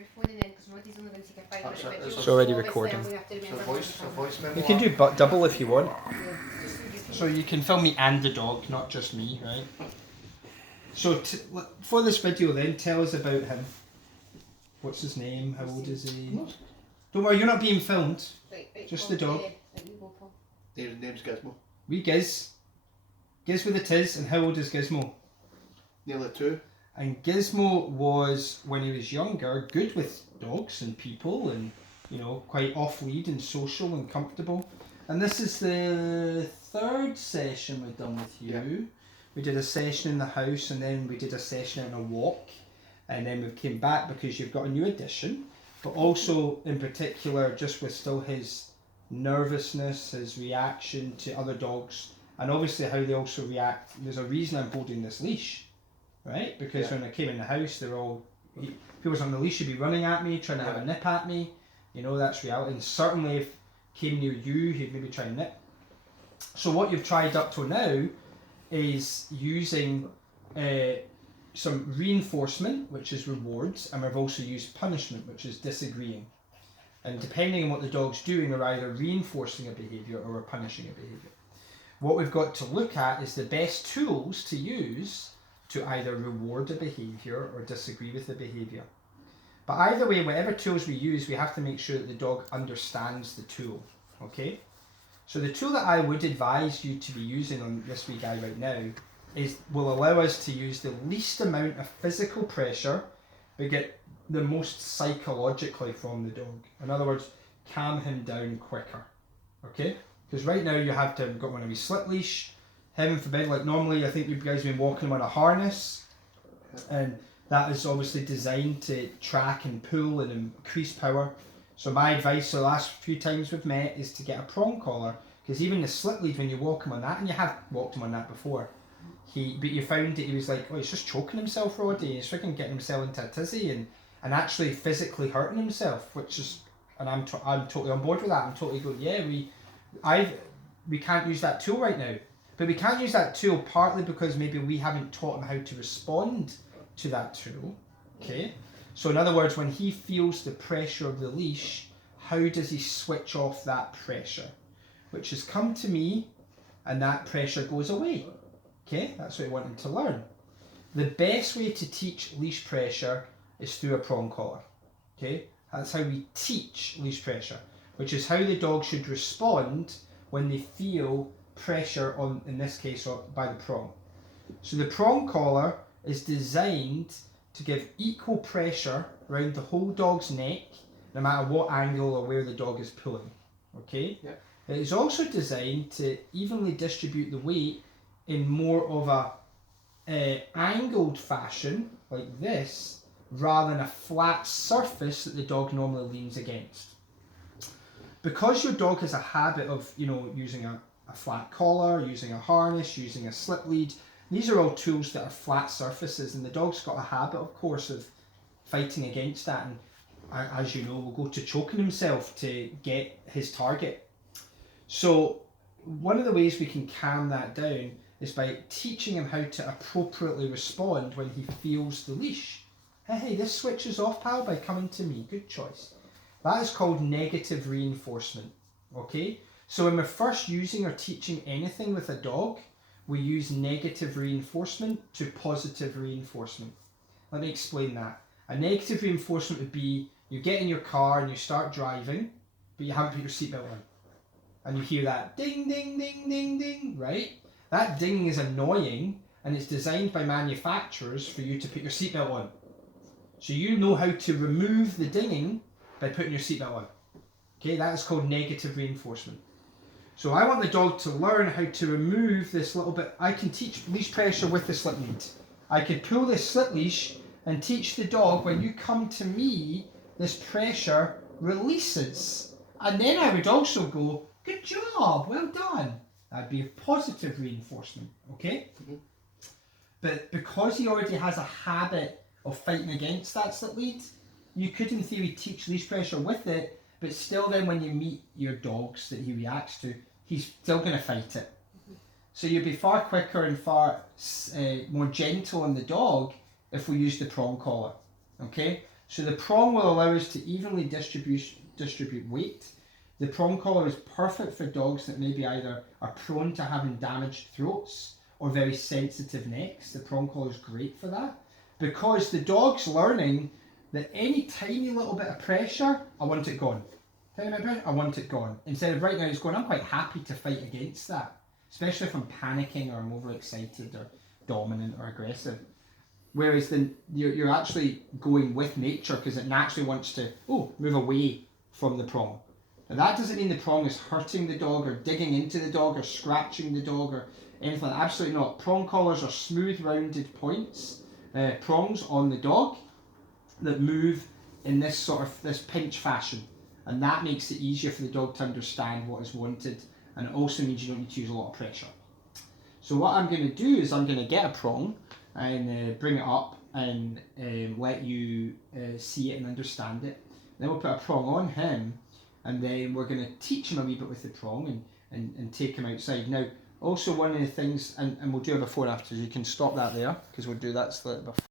It's already recording. Voice memo. You can do double if you want. So you can film me and the dog, not just me, right? So for this video then, tell us about him. What's his name? How old is he? Don't worry, you're not being filmed. Just the dog. His name's Gizmo. Wee Giz. Giz with a tiz, and how old is Gizmo? Nearly 2. And Gizmo was, when he was younger, good with dogs and people and, you know, quite off-lead and social and comfortable. And this is the 3rd session we've done with you. Yeah. We did a session in the house and then we did a session on a walk. And then we came back because you've got a new addition. But also, in particular, just with still his nervousness, his reaction to other dogs, and obviously how they also react. There's a reason I'm holding this leash. Right? Because when I came in the house, they're all... If he was on the leash, he'd be running at me, trying to have a nip at me. You know, that's reality. And certainly if he came near you, he'd maybe try and nip. So what you've tried up to now is using some reinforcement, which is rewards, and we've also used punishment, which is disagreeing. And depending on what the dog's doing, we're either reinforcing a behaviour or we're punishing a behaviour. What we've got to look at is the best tools to use to either reward a behaviour or disagree with the behaviour. But either way, whatever tools we use, we have to make sure that the dog understands the tool, okay? So the tool that I would advise you to be using on this wee guy right now will allow us to use the least amount of physical pressure, but get the most psychologically from the dog. In other words, calm him down quicker, okay? Because right now you have to have got one of these slip leash, heaven forbid, like normally I think you guys have been walking him on a harness, and that is obviously designed to track and pull and increase power. So my advice the last few times we've met is to get a prong collar, because even the slip lead, when you walk him on that, and you have walked him on that before, but you found that he was like, oh, he's just choking himself, Roddy, he's freaking getting himself into a tizzy and actually physically hurting himself, which is, and I'm totally on board with that. I'm totally going, yeah, we can't use that tool right now. But we can't use that tool partly because maybe we haven't taught him how to respond to that tool, okay? So in other words, when he feels the pressure of the leash, how does he switch off that pressure? Which has come to me, and that pressure goes away, okay? That's what I want him to learn. The best way to teach leash pressure is through a prong collar, okay? That's how we teach leash pressure, which is how the dog should respond when they feel pressure on, in this case, by the prong. So the prong collar is designed to give equal pressure around the whole dog's neck, no matter what angle or where the dog is pulling, okay? Yeah. It is also designed to evenly distribute the weight in more of a angled fashion, like this, rather than a flat surface that the dog normally leans against. Because your dog has a habit of, you know, using a flat collar, using a harness, using a slip lead, these are all tools that are flat surfaces, and the dog's got a habit, of course, of fighting against that, and as you know, will go to choking himself to get his target. So one of the ways we can calm that down is by teaching him how to appropriately respond when he feels the leash. Hey, this switches off, pal, by coming to me. Good choice. That is called negative reinforcement, okay? So when we're first using or teaching anything with a dog, we use negative reinforcement to positive reinforcement. Let me explain that. A negative reinforcement would be you get in your car and you start driving, but you haven't put your seatbelt on. And you hear that ding, ding, ding, ding, ding, right? That dinging is annoying, and it's designed by manufacturers for you to put your seatbelt on. So you know how to remove the dinging by putting your seatbelt on. Okay, that is called negative reinforcement. So I want the dog to learn how to remove this little bit. I can teach leash pressure with the slip lead. I could pull this slip leash and teach the dog, when you come to me, this pressure releases. And then I would also go, good job, well done. That'd be a positive reinforcement, okay? Mm-hmm. But because he already has a habit of fighting against that slip lead, you could in theory teach leash pressure with it, but still then when you meet your dogs that he reacts to, he's still going to fight it. So you'd be far quicker and far more gentle on the dog if we use the prong collar, okay? So the prong will allow us to evenly distribute weight. The prong collar is perfect for dogs that maybe either are prone to having damaged throats or very sensitive necks. The prong collar is great for that because the dog's learning that any tiny little bit of pressure, I want it gone. Tiny bit of pressure, I want it gone. Instead of right now, he's going, I'm quite happy to fight against that, especially if I'm panicking or I'm overexcited or dominant or aggressive. Whereas then you're actually going with nature because it naturally wants to move away from the prong. Now that doesn't mean the prong is hurting the dog or digging into the dog or scratching the dog or anything like that. Absolutely not. Prong collars are smooth rounded points, prongs on the dog that move in this sort of this pinch fashion, and that makes it easier for the dog to understand what is wanted, and it also means you don't need to use a lot of pressure. So what I'm going to do is I'm going to get a prong and bring it up and let you see it and understand it. Then we'll put a prong on him, and then we're going to teach him a wee bit with the prong and take him outside. Now, also one of the things, and we'll do a before and after, you can stop that there, because we'll do that's the before.